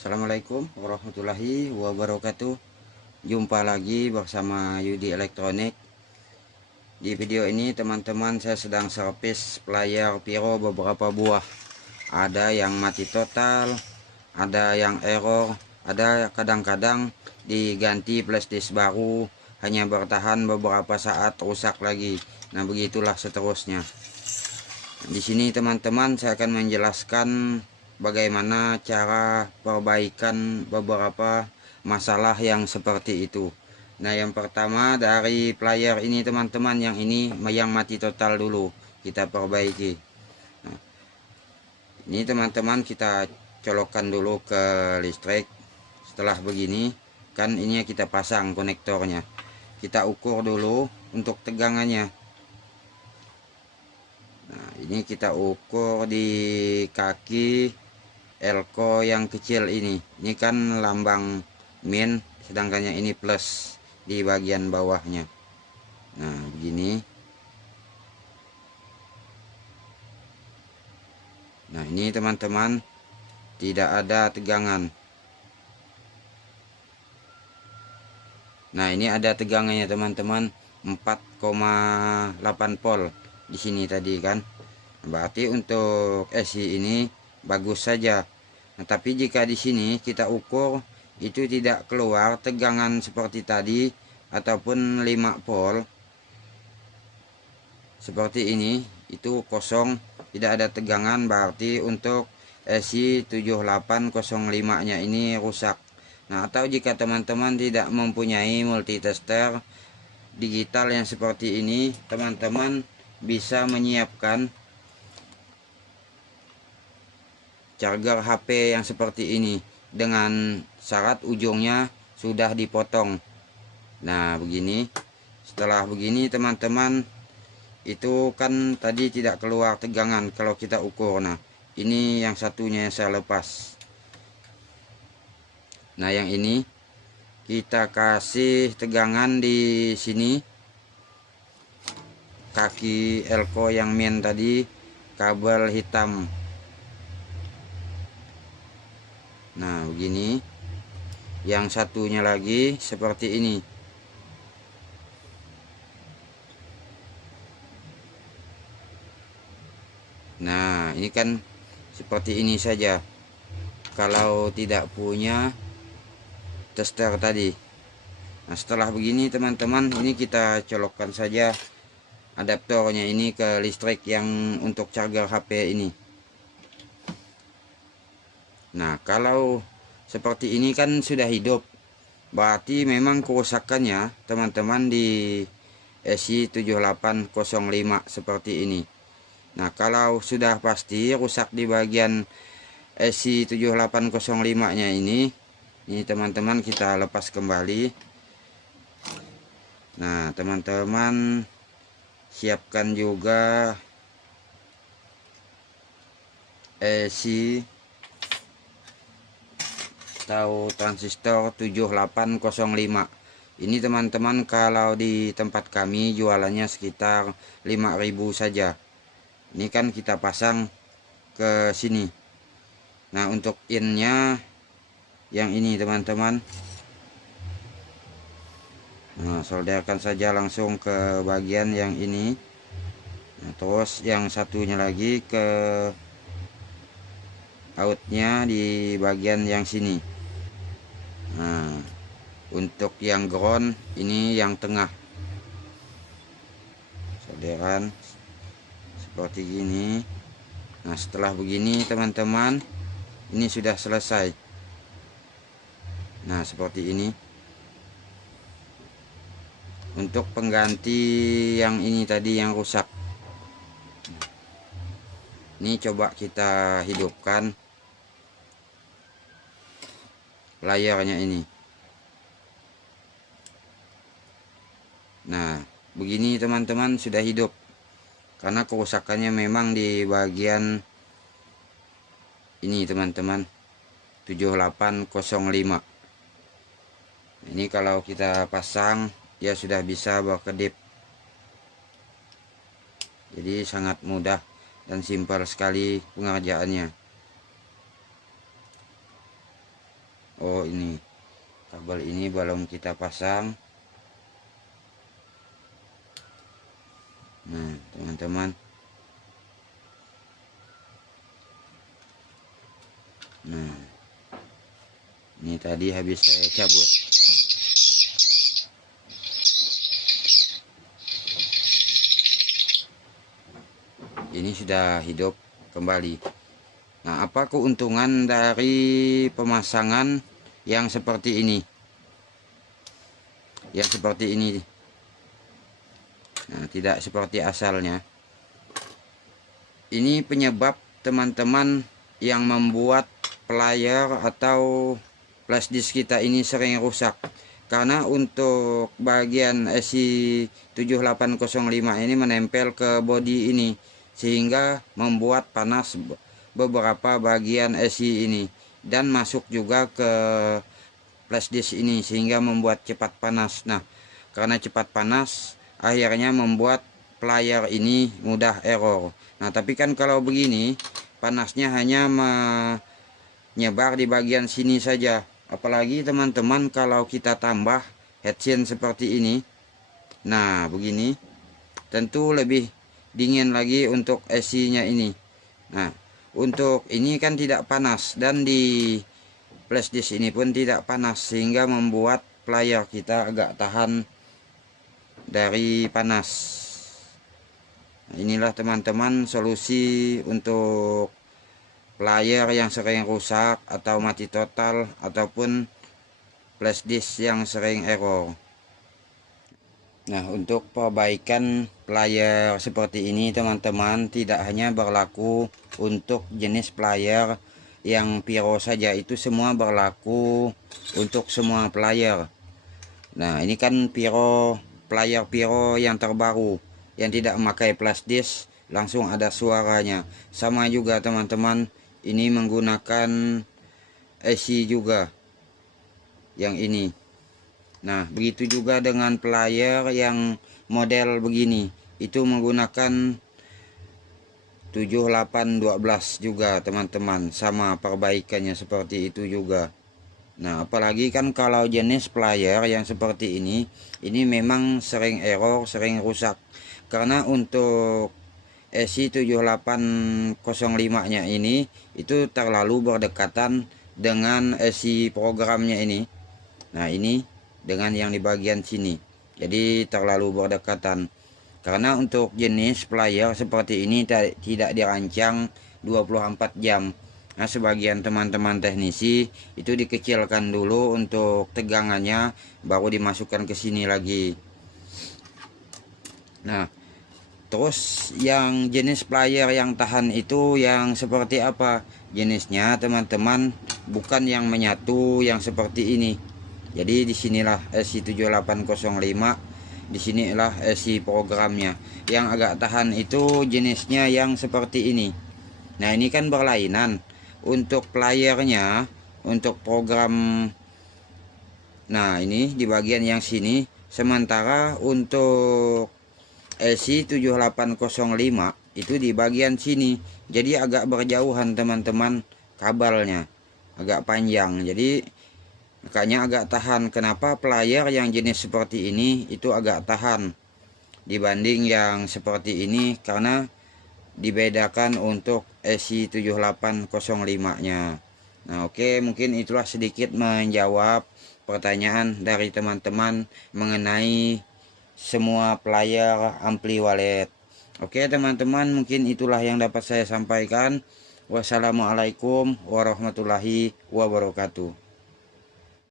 Assalamualaikum warahmatullahi wabarakatuh. Jumpa lagi bersama Yudi Elektronik. Di video ini teman-teman saya sedang servis player Piro beberapa buah. Ada yang mati total, ada yang error, ada kadang-kadang diganti flashdisk baru hanya bertahan beberapa saat rusak lagi. Nah, begitulah seterusnya. Di sini teman-teman saya akan menjelaskan bagaimana cara perbaikan beberapa masalah yang seperti itu. Nah, yang pertama dari player ini teman-teman, yang ini yang mati total dulu kita perbaiki. Nah, ini teman-teman kita colokkan dulu ke listrik. Setelah begini kan ini kita pasang konektornya. Kita ukur dulu untuk tegangannya. Nah, ini kita ukur di kaki elko yang kecil ini. Ini kan lambang min, sedangkan yang ini plus di bagian bawahnya. Nah, begini. Nah, ini teman-teman tidak ada tegangan. Nah, ini ada tegangannya teman-teman, 4,8 volt di sini tadi kan. Berarti untuk SI ini bagus saja. Nah, tapi jika di sini kita ukur itu tidak keluar tegangan seperti tadi ataupun 5 volt seperti ini, itu kosong, tidak ada tegangan, berarti untuk SI 7805 nya ini rusak. Nah, atau jika teman-teman tidak mempunyai multitester digital yang seperti ini, teman-teman bisa menyiapkan charger HP yang seperti ini dengan syarat ujungnya sudah dipotong. Nah, begini. Setelah begini teman-teman, itu kan tadi tidak keluar tegangan kalau kita ukur. Nah, ini yang satunya yang saya lepas. Nah, yang ini kita kasih tegangan di sini, kaki elko yang main tadi, kabel hitam. Nah, begini. Yang satunya lagi seperti ini. Nah, ini kan seperti ini saja kalau tidak punya tester tadi. Nah, setelah begini teman-teman, ini kita colokkan saja adaptornya ini ke listrik yang untuk charger HP ini. Nah, kalau seperti ini kan sudah hidup, berarti memang kerusakannya teman-teman di SI 7805 seperti ini. Nah, kalau sudah pasti rusak di bagian SI 7805 nya ini teman-teman kita lepas kembali. Nah, teman-teman siapkan juga SI atau transistor 7805. Ini teman-teman kalau di tempat kami jualannya sekitar 5.000 saja. Ini kan kita pasang ke sini. Nah, untuk innya yang ini teman-teman. Nah, solderkan saja langsung ke bagian yang ini. Nah, terus yang satunya lagi ke outnya di bagian yang sini. Nah, untuk yang ground ini yang tengah, solderan seperti gini. Nah, setelah begini teman-teman, ini sudah selesai. Nah, seperti ini. Untuk pengganti yang ini tadi yang rusak, ini coba kita hidupkan layarnya ini. Nah, begini teman-teman, sudah hidup karena kerusakannya memang di bagian ini teman-teman, 7805. Ini kalau kita pasang dia sudah bisa berkedip, jadi sangat mudah dan simpel sekali pengerjaannya. Oh, ini kabel ini belum kita pasang. Nah teman-teman, nah ini tadi habis saya cabut. Ini sudah hidup kembali. Nah, apa keuntungan dari pemasangan yang seperti ini? Yang seperti ini. Nah, tidak seperti asalnya. Ini penyebab teman-teman yang membuat player atau flash disk kita ini sering rusak. Karena untuk bagian ESI 7805 ini menempel ke bodi ini, sehingga membuat panas beberapa bagian ESI ini, dan masuk juga ke flash disk ini sehingga membuat cepat panas. Nah, karena cepat panas akhirnya membuat player ini mudah error. Nah, tapi kan kalau begini panasnya hanya menyebar di bagian sini saja. Apalagi teman-teman kalau kita tambah heatsink seperti ini. Nah, begini tentu lebih dingin lagi untuk ESI-nya ini. Nah, untuk ini kan tidak panas, dan di flash disk ini pun tidak panas, sehingga membuat player kita agak tahan dari panas. Nah, inilah teman-teman solusi untuk player yang sering rusak atau mati total, ataupun flash disk yang sering error. Nah, untuk perbaikan player seperti ini teman-teman, tidak hanya berlaku untuk jenis player yang Piro saja, itu semua berlaku untuk semua player. Nah, ini kan player Piro yang terbaru, yang tidak memakai flash disk, langsung ada suaranya. Sama juga teman-teman, ini menggunakan ESI juga yang ini. Nah, begitu juga dengan player yang model begini, itu menggunakan 7812 juga teman-teman, sama perbaikannya seperti itu juga. Nah, apalagi kan kalau jenis player yang seperti ini memang sering error, sering rusak. Karena untuk ESI 7805-nya ini itu terlalu berdekatan dengan ESI programnya ini. Nah, ini dengan yang di bagian sini. Jadi terlalu berdekatan. Karena untuk jenis player seperti ini tidak dirancang 24 jam. Nah, sebagian teman-teman teknisi itu dikecilkan dulu untuk tegangannya, baru dimasukkan ke sini lagi. Nah, terus yang jenis player yang tahan itu yang seperti apa? Jenisnya teman-teman bukan yang menyatu yang seperti ini. Jadi disinilah SI7805, disinilah SI programnya. Yang agak tahan itu jenisnya yang seperti ini. Nah, ini kan berlainan. Untuk playernya, untuk program, nah ini di bagian yang sini. Sementara untuk ESI 7805 itu di bagian sini. Jadi agak berjauhan teman-teman, kabelnya agak panjang. Jadi makanya agak tahan. Kenapa player yang jenis seperti ini itu agak tahan dibanding yang seperti ini? Karena dibedakan untuk ESI 7805-nya. Nah, oke, mungkin itulah sedikit menjawab pertanyaan dari teman-teman mengenai semua player ampli wallet. Oke teman-teman, mungkin itulah yang dapat saya sampaikan. Wassalamualaikum warahmatullahi wabarakatuh.